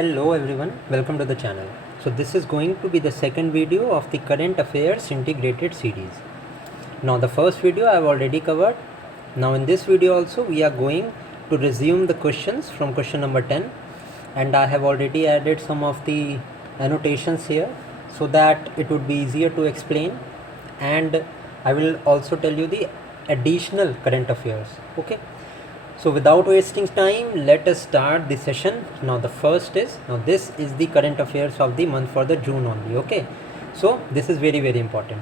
Hello everyone, welcome to the channel. So this is going to be the second video of the current affairs integrated series. Now the first video I have already covered. Now in this video also we are going to resume the questions from question number 10, and I have already added some of the annotations here so that it would be easier to explain, and I will also tell you the additional current affairs. Okay. So without wasting time, let us start the session. Now this is the current affairs of the month for the June only. Okay. So this is very important.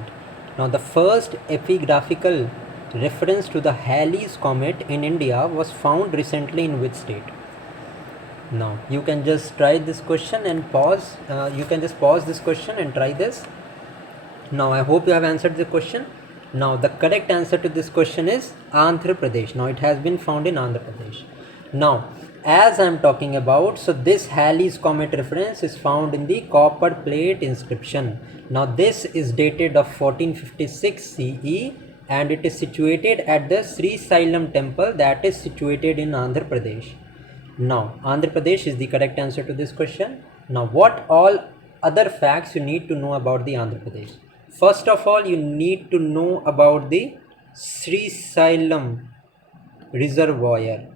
Now the first epigraphical reference to the Halley's comet in India was found recently in which state? Now you can just try this question and pause. You can just pause this question and try this. Now I hope you have answered the question. Now the correct answer to this question is Andhra Pradesh. Now it has been found in Andhra Pradesh. Now as I am talking about, so this Halley's comet reference is found in the copper plate inscription. Now this is dated of 1456 CE and it is situated at the Sri Sailam temple that is situated in Andhra Pradesh. Now Andhra Pradesh is the correct answer to this question. Now what all other facts you need to know about the Andhra Pradesh? First of all, you need to know about the Sri Sailam reservoir.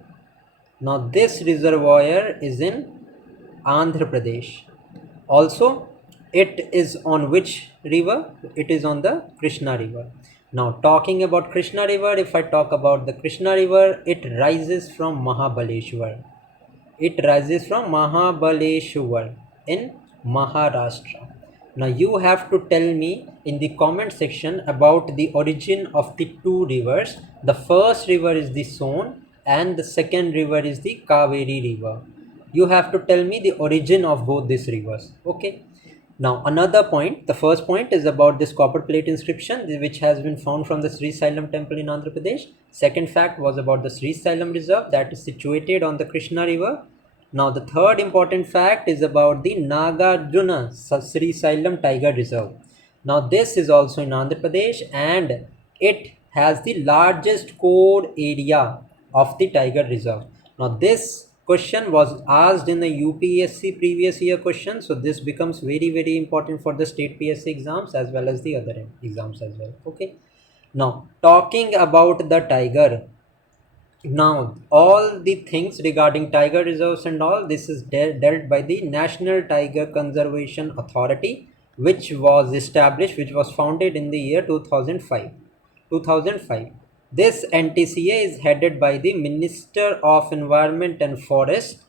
Now this reservoir is in Andhra Pradesh. Also, it is on which river? It is on the Krishna river. Now talking about Krishna river, if I talk about the Krishna river, it rises from Mahabaleshwar. It rises from Mahabaleshwar in Maharashtra. Now you have to tell me in the comment section about the origin of the two rivers. The first river is the Son and the second river is the Kaveri river. You have to tell me the origin of both these rivers. Okay. Now another point, the first point is about this copper plate inscription which has been found from the Sri Sailam temple in Andhra Pradesh. Second fact was about the Sri Sailam reserve that is situated on the Krishna river. Now the third important fact is about the Nagarjuna Sri Sailam Tiger Reserve. Now this is also in Andhra Pradesh and it has the largest core area of the Tiger Reserve. Now this question was asked in the UPSC previous year question, so this becomes very important for the state PSC exams as well as the other exams as well. Okay. Now talking about the tiger, now all the things regarding tiger reserves and all this is dealt by the National Tiger Conservation Authority, which was founded in the year 2005. This NTCA is headed by the Minister of Environment and Forest.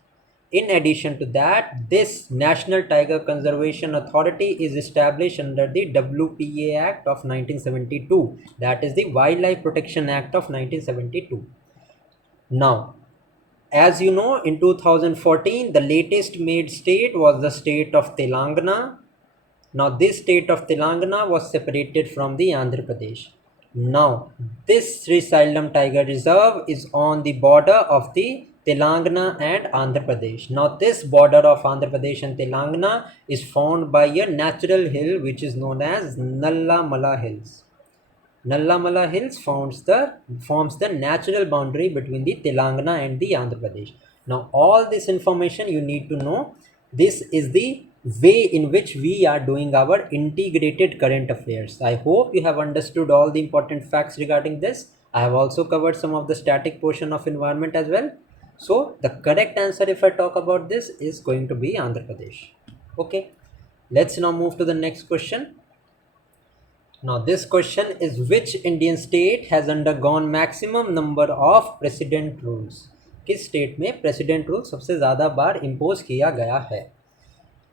In addition to that, this National Tiger Conservation Authority is established under the WPA Act of 1972, that is the Wildlife Protection Act of 1972. Now, as you know, in 2014, the latest made state was the state of Telangana. Now, this state of Telangana was separated from the Andhra Pradesh. Now, this Sri Sailam Tiger Reserve is on the border of the Telangana and Andhra Pradesh. Now, this border of Andhra Pradesh and Telangana is formed by a natural hill which is known as Nallamala Hills. Nallamala Hills forms the natural boundary between the Telangana and the Andhra Pradesh. Now all this information you need to know. This is the way in which we are doing our integrated current affairs. I hope you have understood all the important facts regarding this. I have also covered some of the static portion of environment as well. So the correct answer, if I talk about this, is going to be Andhra Pradesh. Okay, let's now move to the next question. Now this question is, which Indian state has undergone maximum number of president rules? किस state में president rule सबसे ज़्यादा बार impose किया गया है?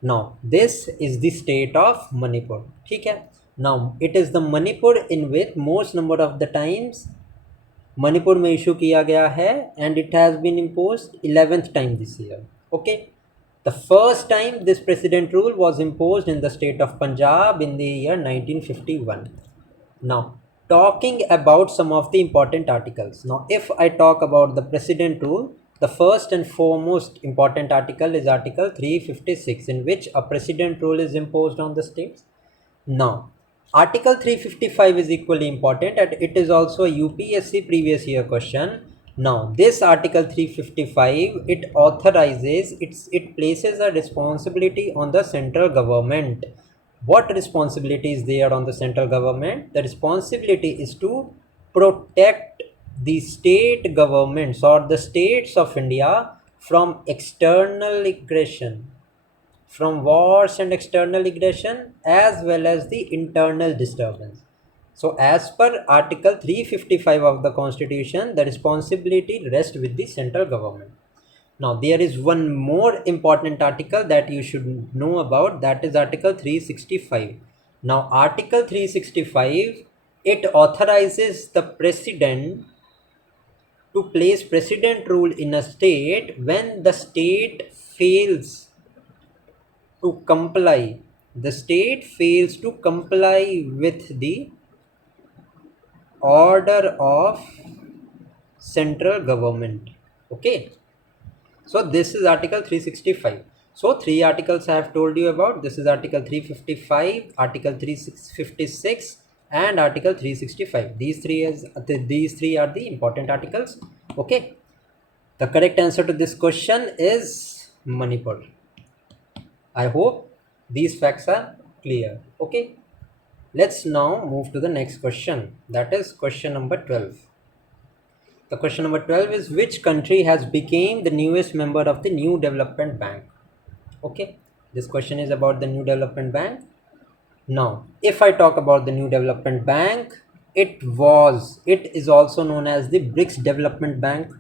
Now this is the state of Manipur. ठीक है. Now it is the Manipur in which most number of the times Manipur में इशू किया गया है and it has been imposed 11th time this year. Okay. The first time this president rule was imposed in the state of Punjab in the year 1951. Now, talking about some of the important articles. Now, if I talk about the president rule, the first and foremost important article is Article 356, in which a president rule is imposed on the states. Now, Article 355 is equally important and it is also a UPSC previous year question. Now this Article 355, it authorizes, it places a responsibility on the central government. What responsibility is there on the central government? The responsibility is to protect the state governments or the states of India from external aggression, from wars and external aggression, as well as the internal disturbance. So as per Article 355 of the Constitution, the responsibility rests with the central government. Now there is one more important article that you should know about, that is Article 365. Now Article 365, it authorizes the president to place precedent rule in a state when the state fails to comply. The state fails to comply with the order of central government. Okay, so this is Article 365. So three articles I have told you about. This is Article 355, Article 356 and Article 365. These three are the important articles. Okay, the correct answer to this question is Manipur. I hope these facts are clear. Okay, let's now move to the next question, that is question number 12. The question number 12 is, which country has become the newest member of the New Development Bank? Okay, this question is about the New Development Bank. Now, if I talk about the New Development Bank, it is also known as the BRICS Development Bank.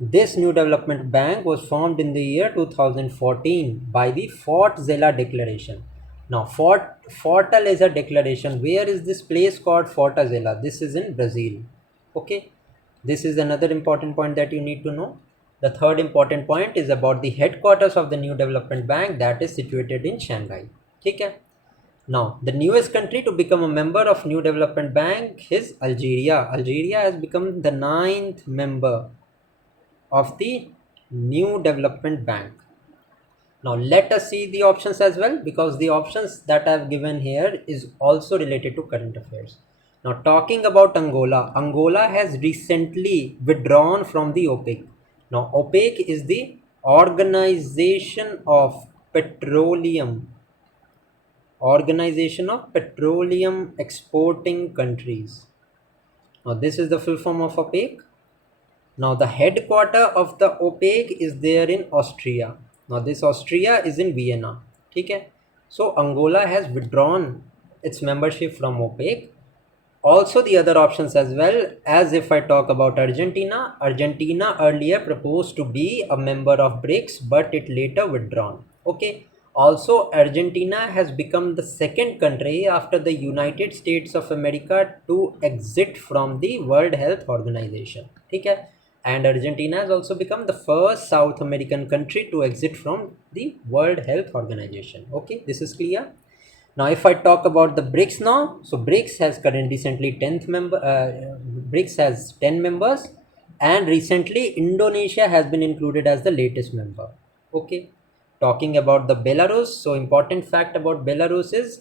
This New Development Bank was formed in the year 2014 by the Fortaleza Declaration. Now, Fortaleza Declaration, where is this place called Fortaleza? This is in Brazil. Okay, this is another important point that you need to know. The third important point is about the headquarters of the New Development Bank, that is situated in Shanghai. Okay. Now, the newest country to become a member of New Development Bank is Algeria. Algeria has become the 9th member of the New Development Bank. Now let us see the options as well, because the options that I have given here is also related to current affairs. Now talking about Angola, Angola has recently withdrawn from the OPEC. Now OPEC is the Organization of Petroleum Exporting Countries. Now this is the full form of OPEC. Now the headquarter of the OPEC is there in Austria. Now this Austria is in Vienna. Okay. So Angola has withdrawn its membership from OPEC. Also the other options as well, as if I talk about Argentina, Argentina earlier proposed to be a member of BRICS, but it later withdrawn. Okay. Also Argentina has become the second country after the United States of America to exit from the World Health Organization. Okay. And Argentina has also become the first South American country to exit from the World Health Organization. Okay, this is clear. Now, if I talk about the BRICS now, so BRICS has currently 10th member. BRICS has 10 members, and recently Indonesia has been included as the latest member. Okay, talking about the Belarus. So, important fact about Belarus is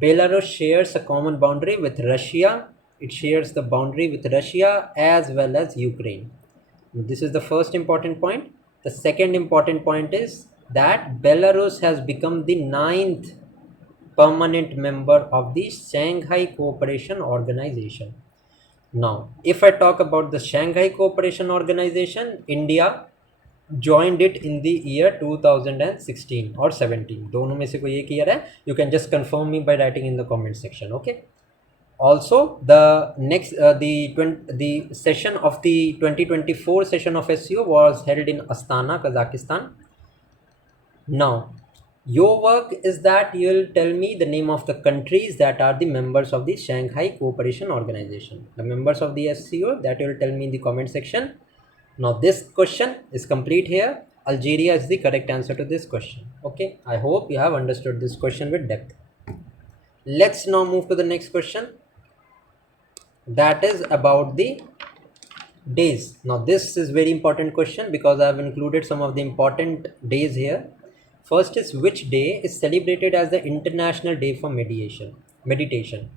Belarus shares a common boundary with Russia. It shares the boundary with Russia as well as Ukraine. This is the first important point. The second important point is that Belarus has become the 9th permanent member of the Shanghai Cooperation Organization. Now, if I talk about the Shanghai Cooperation Organization, India joined it in the year 2016 or 17. दोनों में से कोई एक year है. You can just confirm me by writing in the comment section. Okay. Also, the next the session of the 2024 session of SCO was held in Astana, Kazakhstan. Now, your work is that you'll tell me the name of the countries that are the members of the Shanghai Cooperation Organization. The members of the SCO that you'll tell me in the comment section. Now, this question is complete here. Algeria is the correct answer to this question. Okay, I hope you have understood this question with depth. Let's now move to the next question. That is about the days. Now this is very important question because I have included some of the important days here. First is, which day is celebrated as the International Day for Meditation?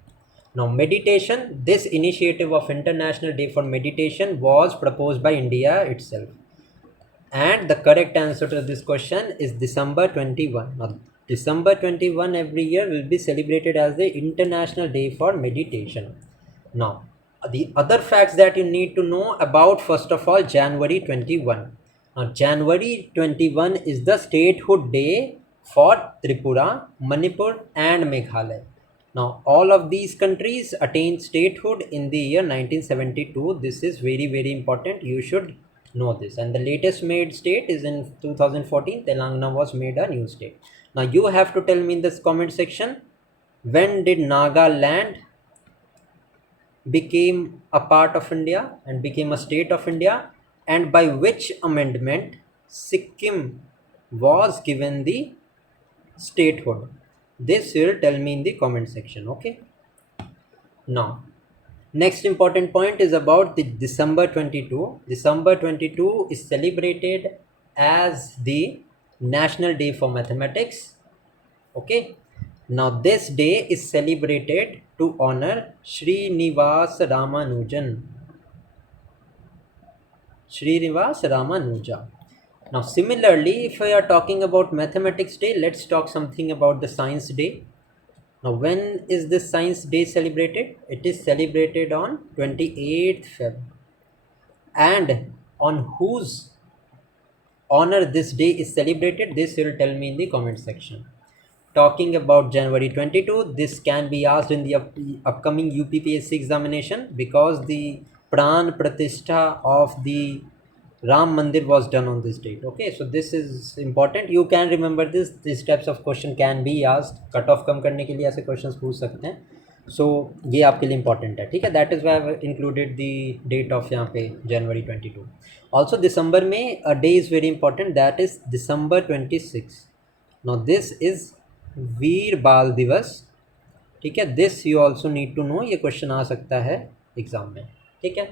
Now meditation, this initiative of International Day for Meditation was proposed by India itself, and the correct answer to this question is December 21. Now December 21 every year will be celebrated as the International Day for Meditation. Now the other facts that you need to know about, first of all, January 21. Now January 21 is the statehood day for Tripura, Manipur and Meghalaya. Now all of these countries attained statehood in the year 1972. This is very very important, you should know this. And the latest made state is in 2014. Telangana was made a new state. Now you have to tell me in this comment section, when did Nagaland became a part of India and became a state of India, and by which amendment Sikkim was given the statehood? This you will tell me in the comment section. Okay, now next important point is about the December 22. December 22 is celebrated as the National Day for Mathematics. Okay, now this day is celebrated to honor Srinivas Ramanujan. Srinivas Ramanuja. Now similarly, if we are talking about Mathematics Day, let's talk something about the Science Day. Now when is this Science Day celebrated? It is celebrated on 28th Feb. And on whose honor this day is celebrated, this you will tell me in the comment section. Talking about January 22, this can be asked in the upcoming UPPSC examination, because the Pran Pratishtha of the Ram Mandir was done on this date. Okay, so this is important, you can remember this. These types of question can be asked, cut off कम करने के लिए ऐसे questions पूछ सकते हैं. सो ये आपके लिए इंपॉर्टेंट है, ठीक है. That is why I included the date of यहाँ पे January 22. ऑल्सो दिसंबर में a day is very important, that is December 26. Now this is Veer Bal Diwas, ठीक है. This you also need to know, ये क्वेश्चन आ सकता है एग्जाम में, ठीक है.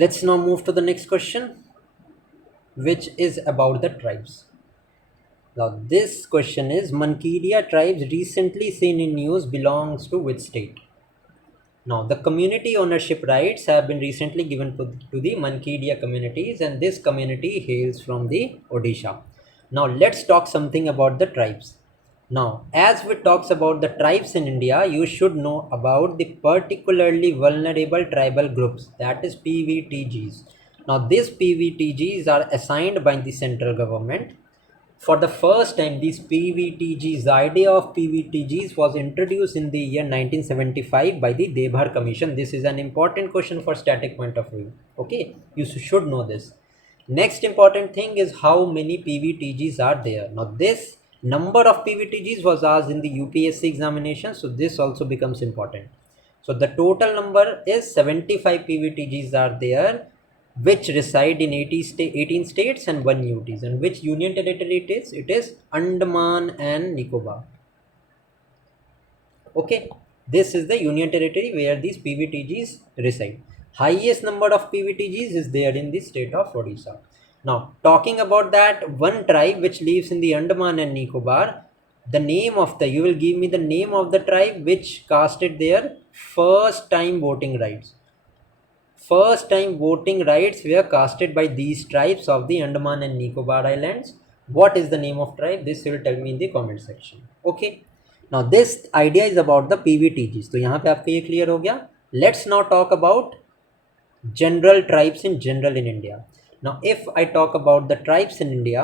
Let's now move to the next question, which is about the tribes. Now this question is, Mankiria tribes recently seen in news belongs to which state? Now the community ownership rights have been recently given to the Mankiria communities, and this community hails from the Odisha. Now let's talk something about the tribes. Now as we talks about the tribes in India, you should know about the particularly vulnerable tribal groups, that is PVTGs. Now these PVTGs are assigned by the central government. For the first time, these PVTGs, the idea of PVTGs was introduced in the year 1975 by the Debhar Commission. This is an important question for static point of view. Okay, you should know this. Next important thing is how many PVTGs are there. Now this number of PVTGs was asked in the UPSC examination, so this also becomes important. So the total number is 75 PVTGs are there, which reside in 18 states and 1 UTs. And which union territory it is? It is Andaman and Nicobar. Okay, this is the union territory where these PVTGs reside. Highest number of PVTGs is there in the state of Odisha. Now talking about that one tribe which lives in the Andaman and Nicobar, the name of the, you will give me the name of the tribe which casted their first time voting rights. First time voting rights were casted by these tribes of the Andaman and Nicobar Islands. What is the name of tribe? This you will tell me in the comment section. Okay, now this idea is about the PVTGs. तो यहाँ पे आपको ये clear हो गया. Let's now talk about general tribes in general in India. Now if I talk about the tribes in India,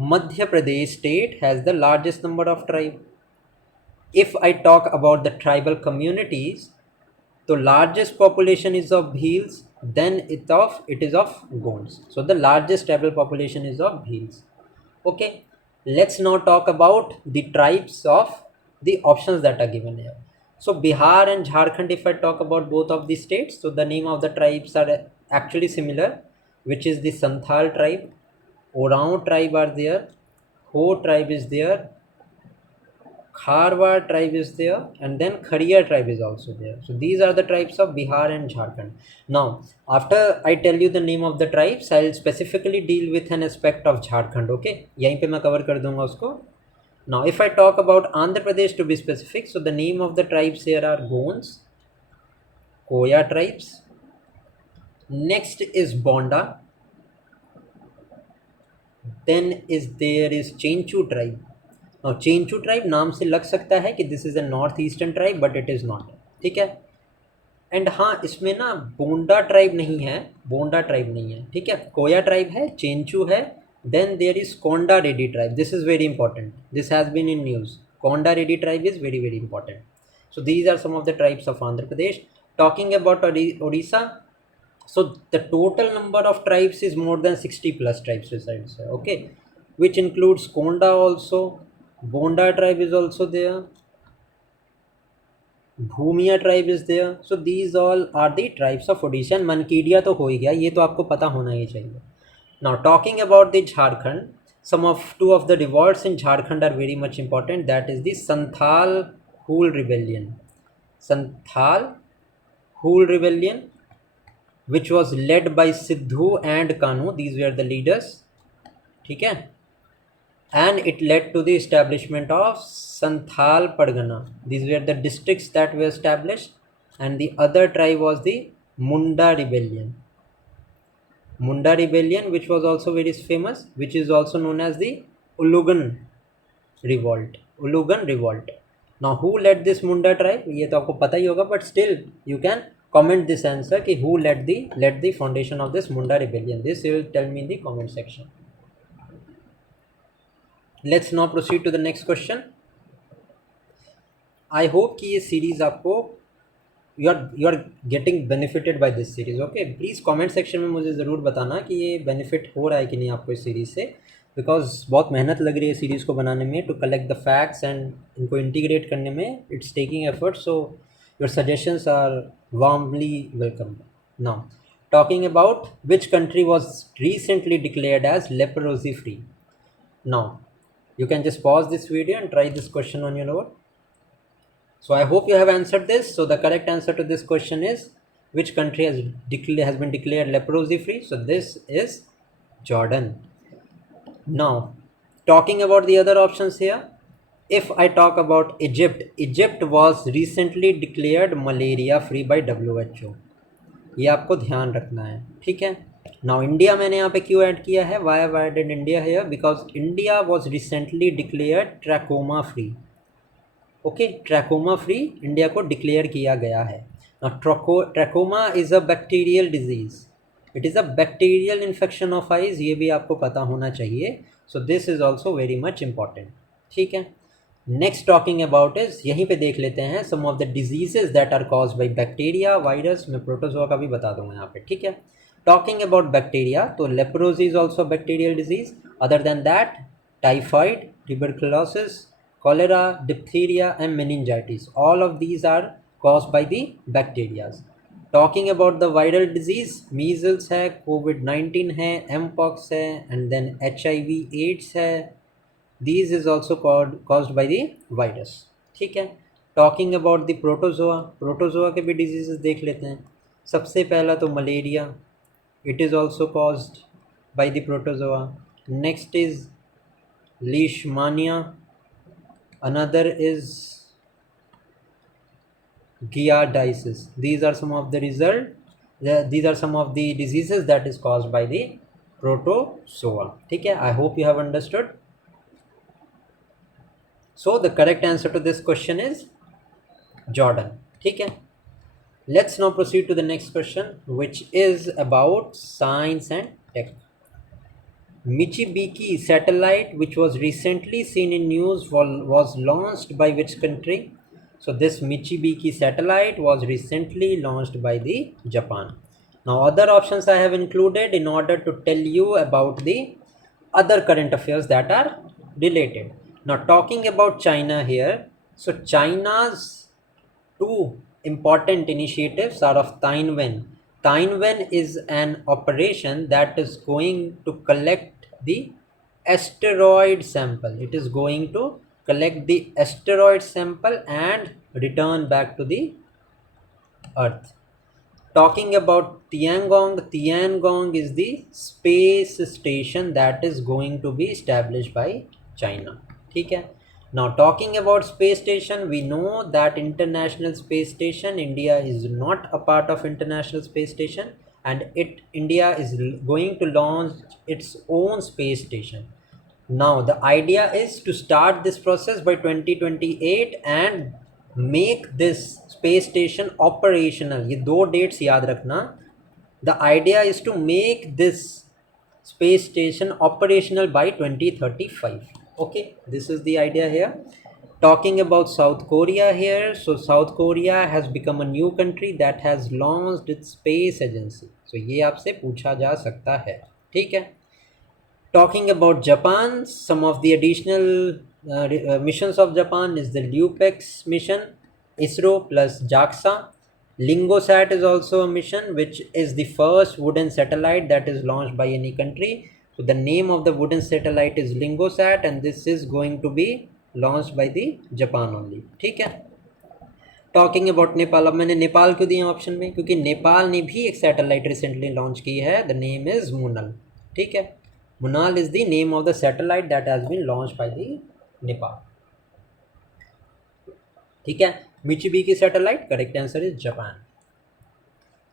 Madhya Pradesh state has the largest number of tribes. If I talk about the tribal communities, the largest population is of Bhils, then it is of Gonds. So the largest tribal population is of Bhils. Okay, let's now talk about the tribes of the options that are given here. So Bihar and Jharkhand, if I talk about both of these states, so the name of the tribes are actually similar, which is the Santhal tribe, Oraon tribe are there, Ho tribe is there, Kharwar tribe is there, and then Khariya tribe is also there. So these are the tribes of Bihar and Jharkhand. Now after I tell you the name of the tribes, I will specifically deal with an aspect of Jharkhand. Okay, यहीं पे मैं cover कर दूंगा उसको. Now if I talk about Andhra Pradesh to be specific, so the name of the tribes here are Gonds, Koya tribes. Next is Bonda. Then there is Chenchu tribe. Now Chenchu tribe नाम से लग सकता है कि this is a north eastern tribe, but it is not. ठीक है. And हाँ, इसमें ना बोंडा ट्राइब नहीं है, बोंडा ट्राइब नहीं है, ठीक है. कोया ट्राइब है, चेंचू है, then there is Konda Reddy tribe. This is very important, this has been in news. Konda Reddy tribe is very very important. So these are some of the tribes of Andhra Pradesh. Talking about Odisha, so the total number of tribes is more than 60 plus tribes besides, okay, which includes Konda also, Bonda tribe is also there, Bhumia tribe is there. So these all are the tribes of Odisha. And Mankidia तो हो ही गया, ये तो आपको पता होना ही चाहिए. Now talking about the Jharkhand, some of two of the revolts in Jharkhand are very much important. That is the Santhal Hul rebellion. Santhal Hul rebellion, which was led by Sidhu and Kanu. These were the leaders. ठीक है. And it led to the establishment of Santhal Pargana. These were the districts that were established, and the other tribe was the Munda rebellion. Munda rebellion, which was also very famous, which is also known as the Ulugan revolt. Ulugan revolt. Now who led this Munda tribe? ये तो आपको पता ही होगा, but still you can comment this answer कि who led the foundation of this Munda rebellion. This you will tell me in the comment section. Let's now proceed to the next question. I hope कि ये series आपको you are getting benefited by this series. Okay, please comment section में मुझे ज़रूर बताना कि ये benefit हो रहा है कि नहीं आपको इस सीरीज़ से, बिकॉज बहुत मेहनत लग रही है सीरीज़ को बनाने में, to collect the facts and इनको इंटीग्रेट करने में. It's taking effort, so your suggestions are warmly welcome. Now talking about which country was recently declared as leprosy free. Now you can just pause this video and try this question on your own. So I hope you have answered this. So the correct answer to this question is, which country has been declared leprosy free? So this is Jordan. Now talking about the other options here, if I talk about Egypt was recently declared malaria free by WHO. ये आपको ध्यान रखना है, ठीक है. Now India मैंने यहाँ पे क्यों ऐड किया है, why have added India here, because India was recently declared trachoma free. Okay, trachoma free India को डिक्लेयर किया गया है. Trachoma is a bacterial disease, it is a bacterial infection of eyes, ये भी आपको पता होना चाहिए. So this is also very much important, ठीक है. नेक्स्ट टॉकिंग अबाउट इज, यहीं पे देख लेते हैं some of the diseases that are caused by bacteria, virus. मैं प्रोटोजोआ का भी बता दूंगा यहाँ पे, ठीक है. टॉकिंग अबाउट बैक्टीरिया, तो leprosy is also bacterial disease. Other than that, typhoid, tuberculosis, cholera, diphtheria and meningitis, all of these are caused by the bacteria. Talking about the viral disease, measles है, COVID-19 है, mpox है, and then HIV AIDS है. These is also caused by the virus, ठीक है. Talking about the protozoa के भी diseases देख लेते हैं. सबसे पहला तो malaria, it is also caused by the protozoa. Next is leishmania. Another is giardiasis. These are some of the these are some of the diseases that is caused by the protozoa, ठीक है. I hope you have understood. So the correct answer to this question is Jordan, ठीक है. Let's now proceed to the next question, which is about science and tech. Michibiki satellite, which was recently seen in news, was launched by which country? So this Michibiki satellite was recently launched by the Japan. Now other options I have included in order to tell you about the other current affairs that are related. Now talking about China here, so China's two important initiatives are of Tianwen. Tianwen is an operation that is going to collect the asteroid sample. It is going to collect the asteroid sample and return back to the Earth. Talking about Tiangong is the space station that is going to be established by China, ठीक है. Now talking about space station, we know that International Space Station, India is not a part of International Space Station, and India is going to launch its own space station. Now the idea is to start this process by 2028 and make this space station operational. ये दो dates याद रखना. The idea is to make this space station operational by 2035. Okay, this is the idea here. Talking about South Korea here, so South Korea has become a new country that has launched its space agency. So ये आपसे पूछा जा सकता है. ठीक है. Talking about Japan, some of the additional missions of Japan is the LUPEX mission, ISRO plus JAXA. Lingosat is also a mission, which is the first wooden satellite that is launched by any country. So the name of the wooden satellite is Lingosat, and this is going to be launched by the Japan only. ठीक है. Talking about Nepal, अब मैंने नेपाल क्यों दिया option में, क्योंकि नेपाल ने भी एक सैटेलाइट रिसेंटली लॉन्च की है. The name is Munal. ठीक है. Munal is the name of the satellite that has been launched by the Nepal. ठीक है. Michibiki satellite, correct answer is Japan.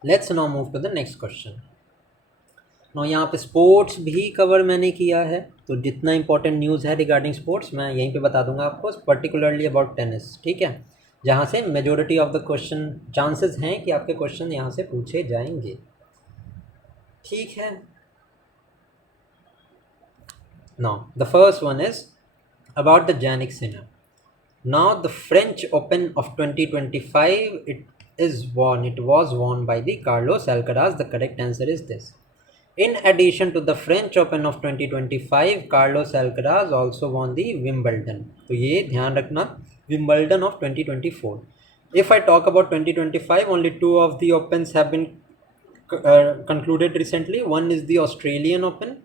Let's now move to the next question. Now यहाँ पे sports भी cover मैंने किया है, तो जितना इंपॉर्टेंट न्यूज़ है रिगार्डिंग स्पोर्ट्स मैं यहीं पे बता दूंगा आपको, पर्टिकुलरली अबाउट टेनिस. ठीक है. जहाँ से majority of the question chances हैं कि आपके क्वेश्चन यहाँ से पूछे जाएंगे. ठीक है. Now, the first one is about the Jannik Sinner. Now, the French Open of 2025, it was won by the Carlos Alcaraz. The correct answer is this. In addition to the French Open of 2025, Carlos Alcaraz also won the Wimbledon. तो ये ध्यान रखना, Wimbledon of 2024. If I talk about 2025, only two of the Opens have been concluded recently. One is the Australian Open.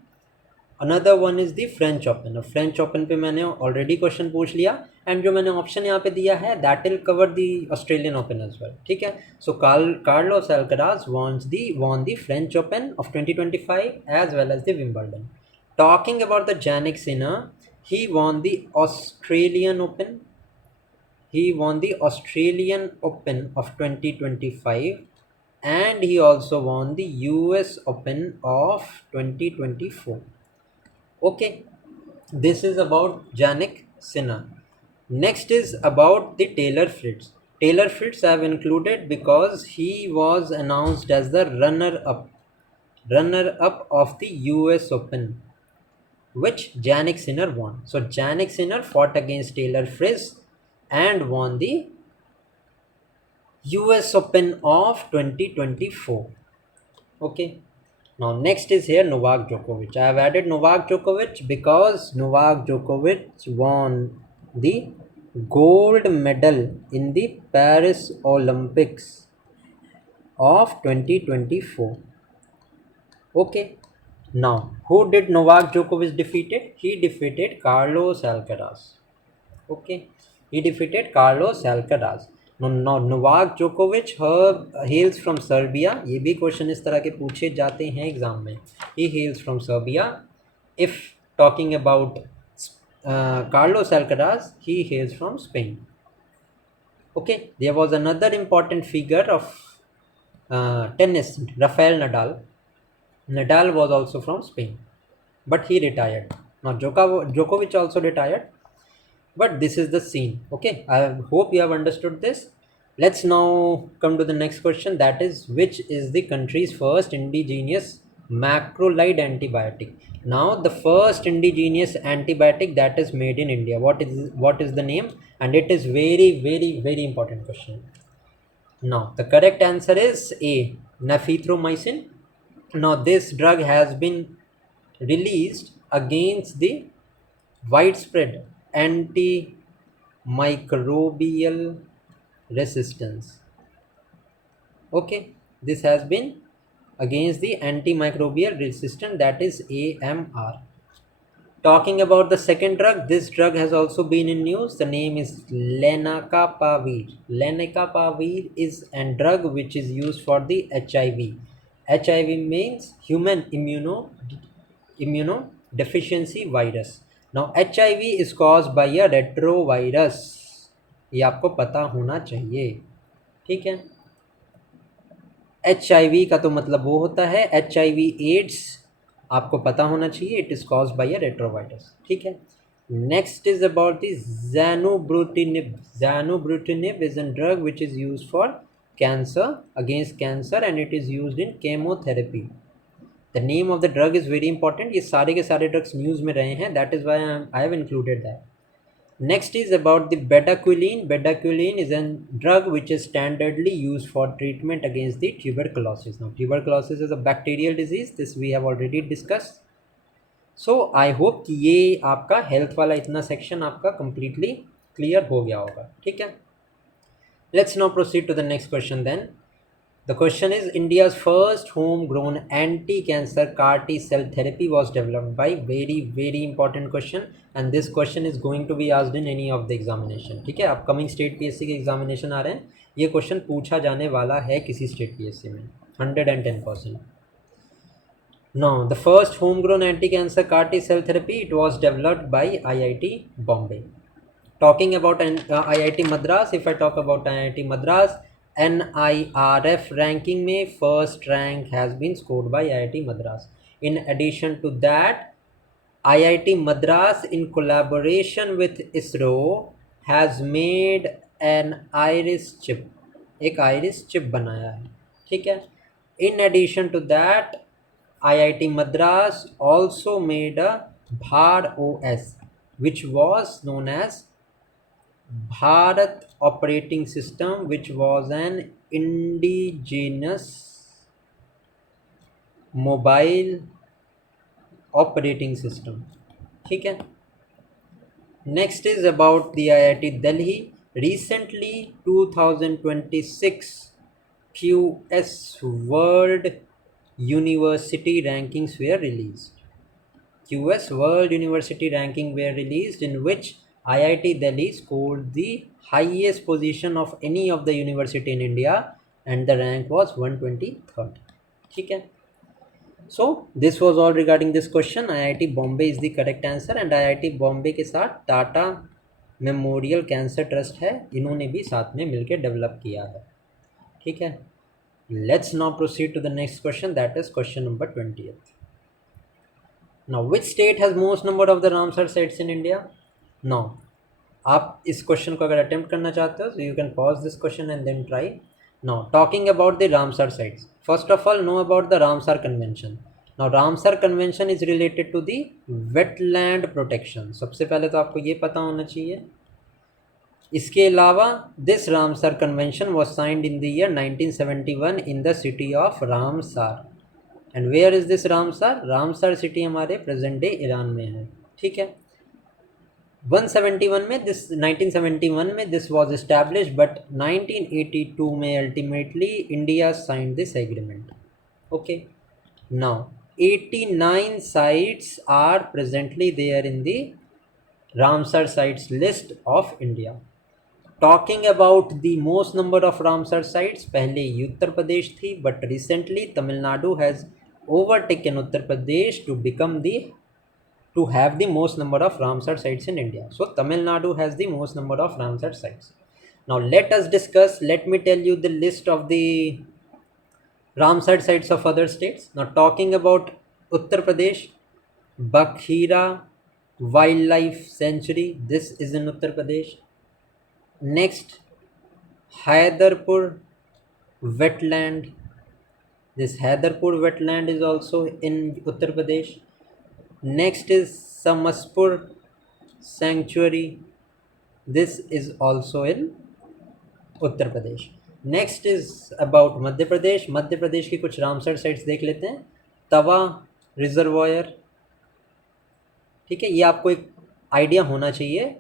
Another one is the French open. और French open पे मैंने already question पूछ लिया, and जो मैंने option यहाँ पे दिया है that will cover the Australian Open as well. ठीक है. So Carlos Alcaraz won the French Open of 2025 as well as the Wimbledon. Talking about the Jannik Sinner, he won the Australian Open. He won the Australian Open of 2025, and he also won the US Open of 2024. Okay, this is about Jannik Sinner. Next is about the Taylor Fritz. Taylor Fritz I have included because he was announced as the runner-up of the US Open, which Jannik Sinner won. So Jannik Sinner fought against Taylor Fritz and won the US Open of 2024. Okay. Now next is here Novak Djokovic. I have added Novak Djokovic because Novak Djokovic won the gold medal in the Paris Olympics of 2024. Okay. Now, who did Novak Djokovic defeated? He defeated Carlos Alcaraz. Okay. He defeated Carlos Alcaraz. Now Novak Djokovic hails from Serbia. ये भी question इस तरह के पूछे जाते हैं exam में. He hails from Serbia. If talking about Carlos Alcaraz, he hails from Spain. Okay, there was another important figure of tennis, Rafael Nadal. Nadal was also from Spain, but he retired. Now Djokovic also retired. But this is the scene. Okay, I hope you have understood this. Let's now come to the next question, that is, which is the country's first indigenous macrolide antibiotic? Now the first indigenous antibiotic that is made in India, what is the name? And it is very very very important question. Now the correct answer is A, Nafithromycin. Now this drug has been released against the widespread antimicrobial resistance. Okay, this has been against the antimicrobial resistance, that is AMR. Talking about the second drug, this drug has also been in news. The name is lenacapavir. Lenacapavir is a drug which is used for the HIV. HIV means human immunodeficiency virus. Now HIV is caused by a retrovirus, ये आपको पता होना चाहिए, ठीक है। HIV का तो मतलब वो होता है HIV एड्स, आपको पता होना चाहिए, it is caused by a retrovirus, ठीक है। Next is about the zanubrutinib. Zanubrutinib is a drug which is used for cancer, against cancer, and it is used in chemotherapy. The name of the drug is very important, ये सारे के सारे drugs news में रहे हैं, that is why I have included that. Next is about the bedaquiline. Bedaquiline is a drug which is standardly used for treatment against the tuberculosis. Now, tuberculosis is a bacterial disease. This we have already discussed. So, I hope कि ये आपका health वाला इतना section आपका completely clear हो गया होगा, ठीक है। Let's now proceed to the next question then. The question is, India's first homegrown anti-cancer CAR T cell therapy was developed by, very important question, and this question is going to be asked in any of the examination, ठीक है। Upcoming state PSC के examination आ रहे हैं, ये question पूछा जाने वाला है किसी स्टेट PSC में 110%. Now, the first homegrown anti-cancer CAR T cell therapy, it was developed by IIT Bombay. Talking about IIT Madras, if I talk about IIT Madras, NIRF ranking में first rank has been scored by IIT Madras. In addition to that, IIT Madras in collaboration with ISRO has made an iris chip, एक iris chip बनाया है, ठीक है। In addition to that, IIT Madras also made a Bhar OS, which was known as Bharat operating system, which was an indigenous mobile operating system, ठीक है। Next is about the IIT Delhi. Recently 2026 QS World University rankings were released. QS World University ranking were released, in which IIT Delhi scored the highest position of any of the university in India, and the rank was 123rd, ठीक है। So this was all regarding this question. IIT Bombay is the correct answer, and IIT Bombay के साथ Tata memorial cancer trust है, इन्होंने भी साथ में मिलकर डेवलप किया है, ठीक है। Let's now proceed to the next question, that is question number 20th. Now, which state has most number of the Ramsar sites in India? Now, आप इस क्वेश्चन को अगर अटेम्प्ट करना चाहते हो, so you can pause this question and then try. Now, talking about the Ramsar sites, first of all, know about the Ramsar Convention. Now, Ramsar Convention is related to the wetland protection. सबसे पहले तो आपको ये पता होना चाहिए। इसके अलावा this Ramsar Convention was signed in the year 1971 in the city of Ramsar. And where is this Ramsar? Ramsar city हमारे प्रेजेंट डे ईरान में है, ठीक है। 171 में दिस 1971 में दिस वाज एस्टैब्लिश, बट 1982 में ultimately India signed this agreement, okay. Now 89 sites are presently there in the Ramsar sites list of India. Talking about the most number of Ramsar sites, पहले ये उत्तर प्रदेश थी, but recently Tamil Nadu has overtaken Uttar Pradesh to have the most number of Ramsar sites in India. So Tamil Nadu has the most number of Ramsar sites. Now let us discuss, let me tell you the list of the Ramsar sites of other states. Now talking about Uttar Pradesh, Bakhira Wildlife Sanctuary, this is in Uttar Pradesh. Next, Haidarpur Wetland. This Haidarpur wetland is also in Uttar Pradesh. Next is Samaspur Sanctuary. This is also in Uttar Pradesh. Next is about Madhya Pradesh. Madhya Pradesh की कुछ Ramsar sites देख लेते हैं। तवा reservoir, ठीक है, ये आपको एक आइडिया होना चाहिए।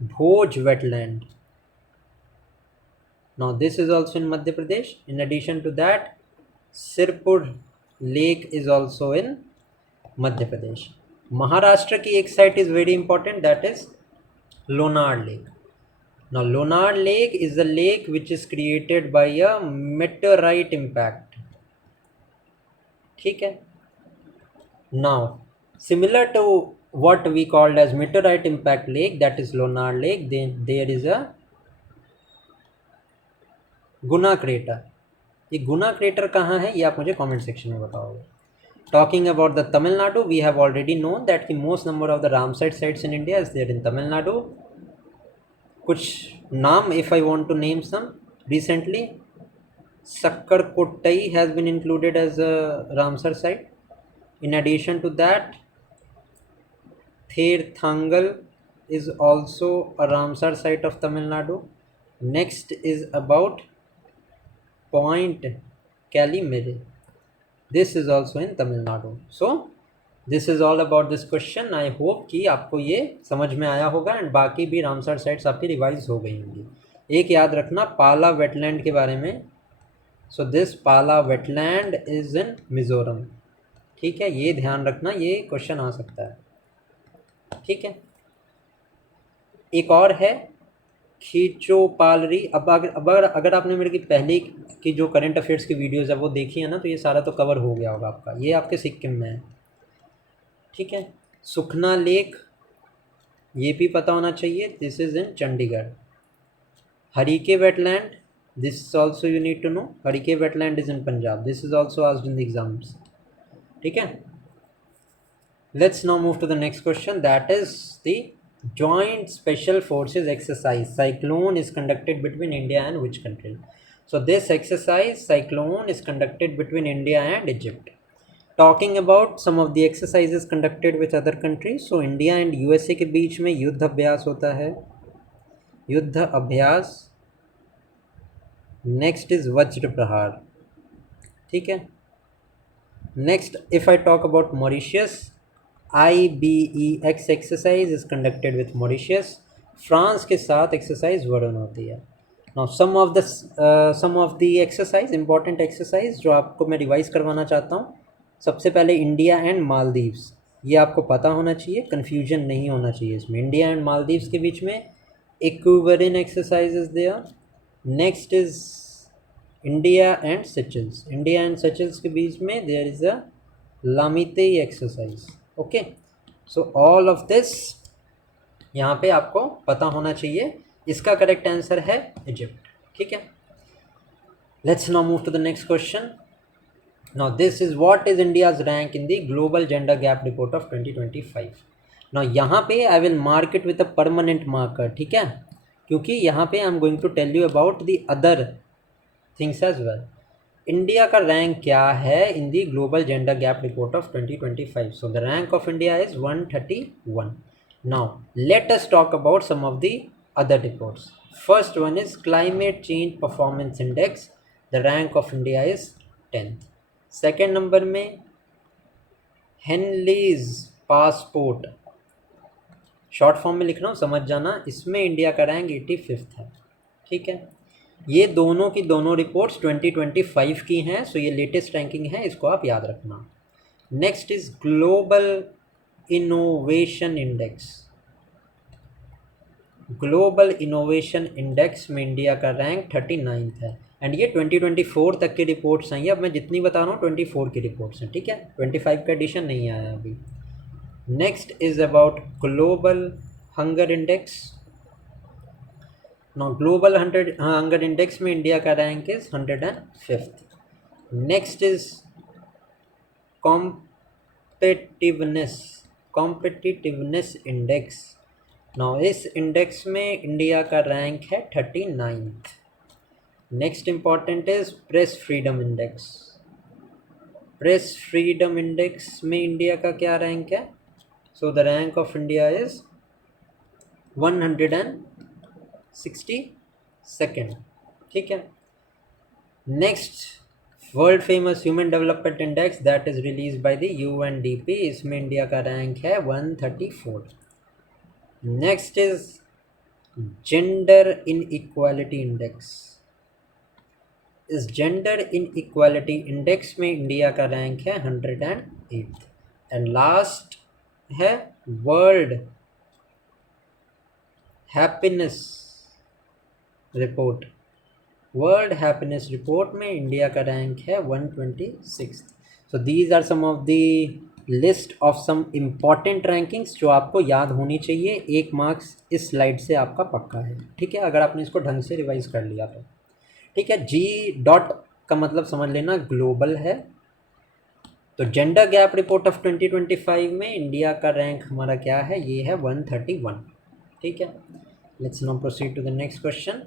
भोज wetland, now this is also in Madhya Pradesh. In addition to that, Sirpur lake is also in Madhya Pradesh. Maharashtra की एक site is very important, that is Lonar lake. Now Lonar lake is a lake which is created by a meteorite impact, ठीक है। Now similar to what we called as meteorite impact lake, that is Lonar Lake. Then there is a Guna crater. ये गुना crater कहाँ है ये आप मुझे comment section में बताओगे. Talking about the Tamil Nadu, we have already known that the most number of the Ramsar sites in India is there in Tamil Nadu. कुछ नाम if I want to name some recently, Sakkarkottai has been included as a Ramsar site. In addition to that, Thangal is also a Ramsar site of Tamil Nadu. Next is about Point Calimere. This is also in Tamil Nadu. So this is all about this question. I hope कि आपको ये समझ में आया होगा and बाकी भी Ramsar sites आपकी रिवाइज हो गई होंगी. एक याद रखना पाला वेटलैंड के बारे में. सो दिस पाला वेटलैंड इज इन मिजोरम. ठीक है, ये ध्यान रखना, ये क्वेश्चन आ सकता है. ठीक है, एक और है खींचोपालरी. अब अगर आपने मेरे की पहले की जो करंट अफेयर्स की वीडियोज़ है वो देखी है ना, तो ये सारा तो कवर हो गया होगा आपका. ये आपके सिक्किम में है. ठीक है, सुखना लेक ये भी पता होना चाहिए. This is in Chandigarh. Harike wetland, this also you need to know. Harike wetland is in Punjab. This is also asked in the exams. ठीक है, let's now move to the next question. That is the Joint Special Forces exercise Cyclone is conducted between India and which country? So this exercise Cyclone is conducted between India and Egypt. Talking about some of the exercises conducted with other countries. So India and USA के बीच में युद्ध अभ्यास होता है. युद्ध अभ्यास. Next is वज्र प्रहार. ठीक है. Next if I talk about Mauritius, IBEX exercise is conducted with Mauritius. France के साथ एक्सरसाइज वरुण होती है. Now some of the exercise, important exercise जो आपको मैं रिवाइज करवाना चाहता हूँ. सबसे पहले इंडिया एंड मालदीव्स, ये आपको पता होना चाहिए, कन्फ्यूजन नहीं होना चाहिए इसमें. इंडिया एंड मालदीव्स के बीच में Ekuverin exercise is there. Next is India and Seychelles. India and Seychelles के बीच में there is a Lamitiye exercise. Okay, so all of this यहाँ पे आपको पता होना चाहिए. इसका करेक्ट आंसर है इजिप्ट. ठीक है, let's now move to the next question. Now this is what is India's rank in the global gender gap report of 2025. Now यहाँ पे I will mark it with a permanent marker. ठीक है, क्योंकि यहाँ पे I am going to tell you about the other things as well. India का rank क्या है in the global gender gap report of 2025. So the rank of India is 131. Now let us talk about some of the other reports. First one is climate change performance index. The rank of India is 10th. Second number में Henley's passport, short form में लिख रहा हूँ, समझ जाना. इसमें India का rank 85th है. ठीक है, ये दोनों की दोनों रिपोर्ट्स 2025 की हैं. सो ये लेटेस्ट रैंकिंग है, इसको आप याद रखना. Next is global innovation index. Global innovation index में इंडिया का रैंक 39th है. एंड ये 2024 तक की रिपोर्ट्स हैं. ये अब मैं जितनी बता रहा हूँ 24 की रिपोर्ट्स हैं. ठीक है, 25 का एडिशन नहीं आया अभी. Next is about global hunger index. Now global hunger index में इंडिया का rank is 105th. Next is competitiveness index. Now इस इंडेक्स में इंडिया का रैंक है 39th. Next important is press freedom index. Press freedom index में India का क्या rank है? सो the rank of India is 162nd. ठीक है. Next world famous human development index that is release by the UNDP. इसमें India का rank है 134. Next is gender in equality index. इस जेंडर इन इक्वालिटी इंडेक्स में India का rank है 108. And last है world happiness report. World happiness report में India का रैंक है 126. So these are some of the list of some important rankings जो आपको याद होनी चाहिए। 1 मार्क्स इस स्लाइड से आपका पक्का है, ठीक है, अगर आपने इसको ढंग से रिवाइज कर लिया तो। ठीक है, जी डॉट का मतलब समझ लेना ग्लोबल है। तो जेंडर गैप रिपोर्ट ऑफ 2025 में इंडिया का रैंक हमारा क्या है, ये है 131। ठीक है, let's now proceed to the next question.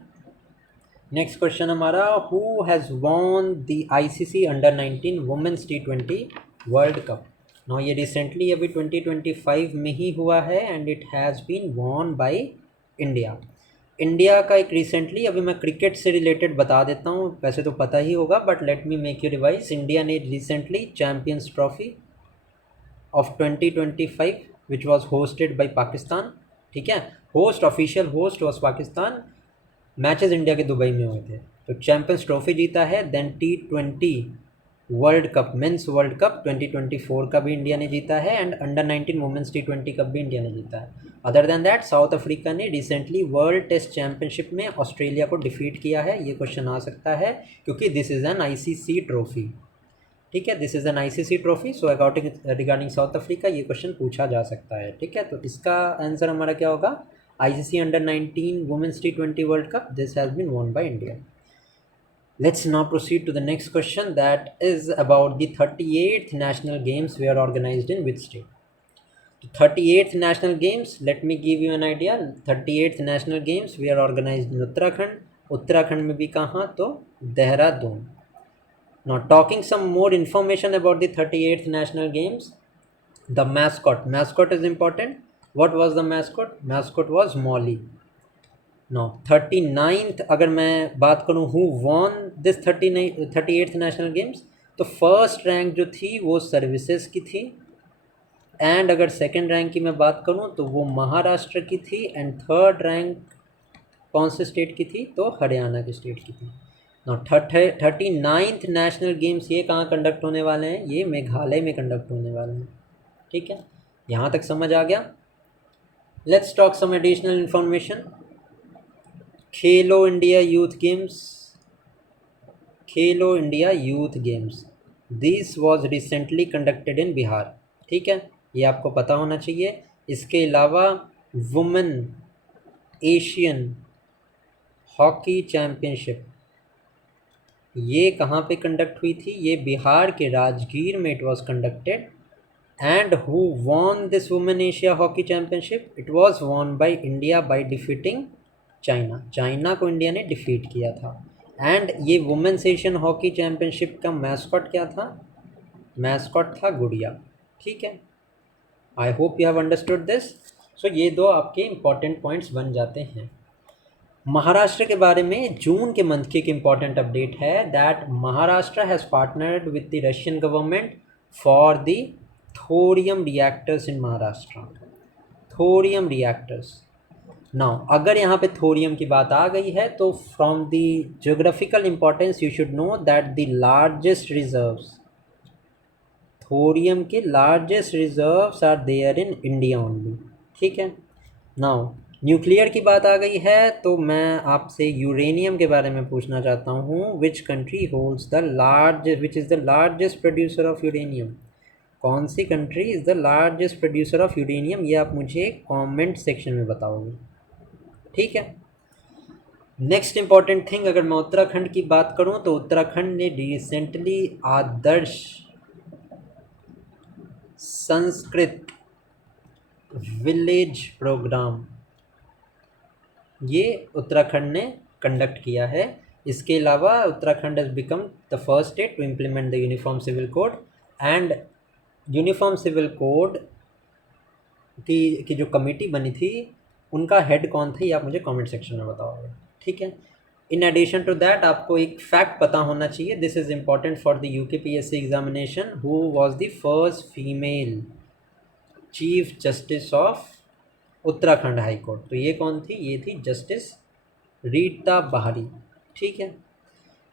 Next question हमारा, who has won the ICC under 19 women's T20 world cup. Now ये रिसेंटली अभी 2025 में ही हुआ है and it has been won by India. India का एक रिसेंटली, अभी मैं क्रिकेट से रिलेटेड बता देता हूँ, वैसे तो पता ही होगा but let me make you revise. India ने recently champions trophy of 2025 which was hosted by Pakistan. ठीक है, host, official host was Pakistan. Matches India के दुबई में हुए थे, तो चैम्पियंस ट्रॉफी जीता है। Then T20 world cup, men's world cup 2024 का भी इंडिया ने जीता है and under 19 women's T20 cup भी इंडिया ने जीता है। Other than that south Africa ने रिसेंटली वर्ल्ड टेस्ट चैंपियनशिप में ऑस्ट्रेलिया को डिफीट किया है। ये क्वेश्चन आ सकता है क्योंकि this is an ICC trophy. ठीक है, this is an ICC trophy, so according regarding south Africa ये क्वेश्चन पूछा जा सकता है। ठीक है, तो इसका आंसर हमारा क्या होगा, ICC under 19 women's T20 world cup, this has been won by India. Let's now proceed to the next question, that is about the 38th national games were organized in which state. 38th national games, let me give you an idea. 38th national games were organized in Uttarakhand. Uttarakhand में भी कहाँ, तो Dehradun. Now talking some more information about the 38th national games. The mascot is important. What was the mascot? Mascot was Molly. No 39th अगर मैं बात करूँ, who won this 38th national games, तो first rank जो थी वो services की थी एंड अगर सेकंड रैंक की मैं बात करूँ तो वो महाराष्ट्र की थी एंड थर्ड रैंक कौन से स्टेट की थी, तो हरियाणा की स्टेट की थी। नो 39th नेशनल गेम्स ये कहाँ कंडक्ट होने वाले हैं, ये मेघालय में कंडक्ट होने वाले हैं। ठीक है, यहाँ तक समझ आ गया। Let's talk some additional information. Khelo India youth games, Khelo India youth games, this was recently conducted in Bihar. ठीक है, ये आपको पता होना चाहिए। इसके अलावा वुमेन एशियन हॉकी चैम्पियनशिप ये कहाँ पे कंडक्ट हुई थी, ये बिहार के राजगीर में it was conducted. And who won this women Asia hockey championship, it was won by India by defeating China को इंडिया ने डिफीट किया था। एंड ये वुमेन्स एशियन हॉकी चैम्पियनशिप का मैस्कॉट क्या था, मैस्कॉट था गुड़िया। ठीक है, I hope you have understood this. So ये दो आपके इंपॉर्टेंट पॉइंट्स बन जाते हैं। महाराष्ट्र के बारे में जून के मंथ की एक इम्पॉर्टेंट अपडेट है, that Maharashtra has partnered with the Russian government for the thorium reactors in Maharashtra. Thorium reactors, now अगर यहाँ पे थोरियम की बात आ गई है तो from the geographical importance you should know that the largest reserves, thorium के largest reserves are there in India only. ठीक है, नाउ न्यूक्लियर की बात आ गई है तो मैं आपसे यूरेनियम के बारे में पूछना चाहता हूँ। Which country holds the which is the largest producer of uranium, कौन सी country is the largest producer of uranium, ये आप मुझे कमेंट सेक्शन में बताओगे। ठीक है, नेक्स्ट इंपॉर्टेंट थिंग, अगर मैं उत्तराखंड की बात करूं तो उत्तराखंड ने recently Adarsh Sanskrit village programme ये उत्तराखंड ने कंडक्ट किया है। इसके अलावा Uttarakhand has become the first state to implement the uniform civil code and uniform civil code की जो कमेटी बनी थी उनका हेड कौन थे, ये आप मुझे कमेंट सेक्शन में बताओगे। ठीक है, इन एडिशन टू दैट आपको एक फैक्ट पता होना चाहिए, this is important for the UKPSC examination, who was the first female chief justice of Uttarakhand high court, तो ये कौन थी, ये थी जस्टिस रीता बहारी। ठीक है,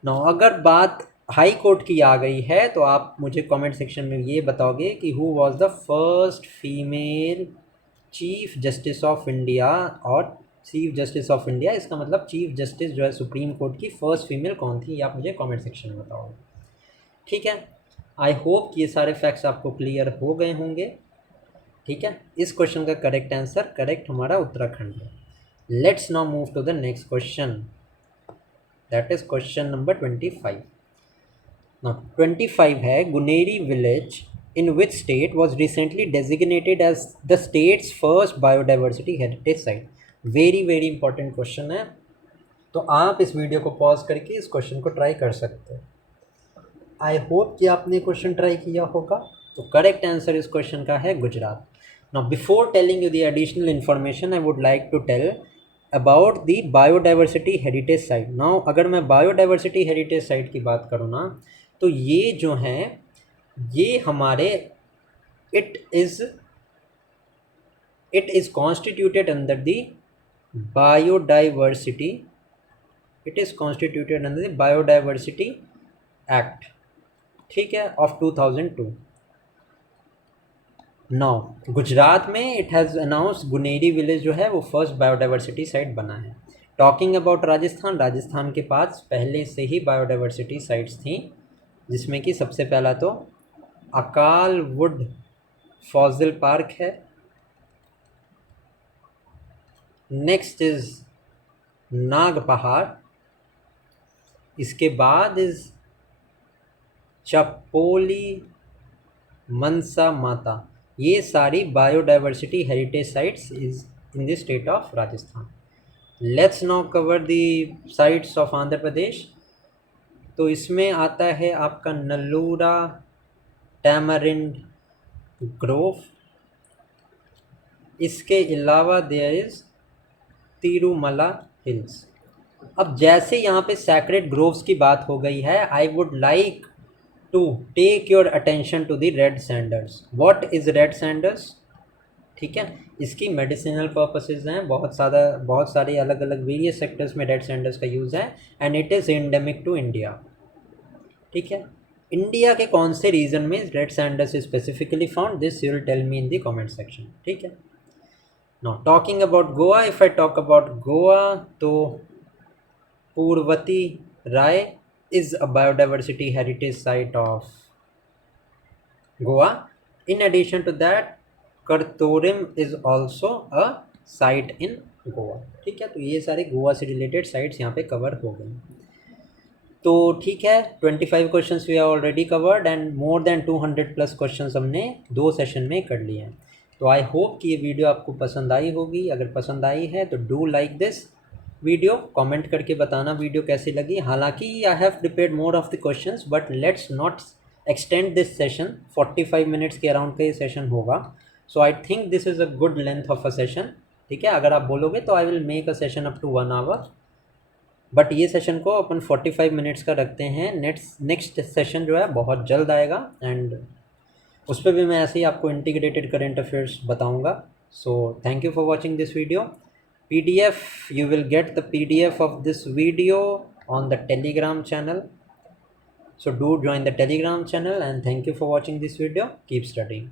नौ अगर बात हाई कोर्ट की आ गई है तो आप मुझे कमेंट सेक्शन में ये बताओगे कि who was the first female chief justice of India, और चीफ जस्टिस ऑफ इंडिया इसका मतलब चीफ जस्टिस जो है सुप्रीम कोर्ट की फर्स्ट फीमेल कौन थी, ये आप मुझे कमेंट सेक्शन में बताओगे। ठीक है, आई होप कि ये सारे फैक्ट्स आपको क्लियर हो गए होंगे। ठीक है, इस क्वेश्चन का करेक्ट आंसर, करेक्ट हमारा उत्तराखंड है। Let's now move to the next question, that is question number 25। Now 25 है, Guneri village in which state was recently designated as the state's first biodiversity heritage site? Very very important question है, तो आप इस video को pause करके इस question को try कर सकते हैं। आई होप कि आपने क्वेश्चन ट्राई किया होगा। तो करेक्ट आंसर इस क्वेश्चन का है Gujarat. Now before telling you the additional information, I would like to tell about the biodiversity heritage site. Now अगर मैं बायोडाइवर्सिटी हेरिटेज साइट की बात करूँ ना, तो ये जो हैं ये हमारे it is constituted under the biodiversity, it is constituted under the biodiversity act, ठीक है, of 2002। नाउ गुजरात में it has announce Guneri village जो है वो फर्स्ट बायोडाइवर्सिटी साइट बना है। टॉकिंग अबाउट राजस्थान, राजस्थान के पास पहले से ही बायोडाइवर्सिटी साइट्स थी, जिसमें कि सबसे पहला तो अकाल वुड फॉसिल पार्क है, नेक्स्ट इज नाग पहाड़, इसके बाद इज चपोली मनसा माता। ये सारी biodiversity heritage sites is in the state of Rajasthan. Let's now cover the sites of Andhra Pradesh. तो इसमें आता है आपका नल्लूरा टैमरिंड ग्रोव, इसके अलावा देयर इज तिरुमला हिल्स। अब जैसे यहाँ पे सैक्रेड ग्रोव्स की बात हो गई है, I would like to take your attention to the red sanders. What is red sanders? ठीक है, इसकी मेडिसिनल पर्पसेस हैं, बहुत सारे अलग अलग वेरियस सेक्टर्स में रेड सैंडर्स का यूज़ है, and it is endemic to India. ठीक है, इंडिया के कौन से रीजन में red sanders is specifically found, this you will tell me in the comment section. ठीक है, now talking about Goa, if I talk about Goa, तो पूर्वती राय is a biodiversity heritage site of Goa. In addition to that, Kartorim is also a site in Goa. ठीक है, तो ये सारे गोवा से रिलेटेड साइट्स यहाँ पे कवर हो गए। तो ठीक है, 25 questions we are already covered and more than 200 plus questions हमने 2 सेशन में कर लिए हैं। तो आई होप कि ये वीडियो आपको पसंद आई होगी। अगर पसंद आई है तो do like this video, comment करके बताना वीडियो कैसी लगी। हालांकि I have prepared more of the questions, but let's not extend this session. 45 minutes के अराउंड का ये सेशन होगा, so I think this is a good length of a session. ठीक है, अगर आप बोलोगे तो I will make a session up to 1 hour, but ये सेशन को अपन 45 मिनट्स का रखते हैं। नेक्स्ट सेशन जो है बहुत जल्द आएगा, एंड उस पर भी मैं ऐसे ही आपको इंटीग्रेटेड करेंट अफेयर्स बताऊँगा। So thank you for watching this video. PDF, you will get the PDF of this video on the Telegram channel. So do join the Telegram channel, and thank you for watching this video. Keep studying.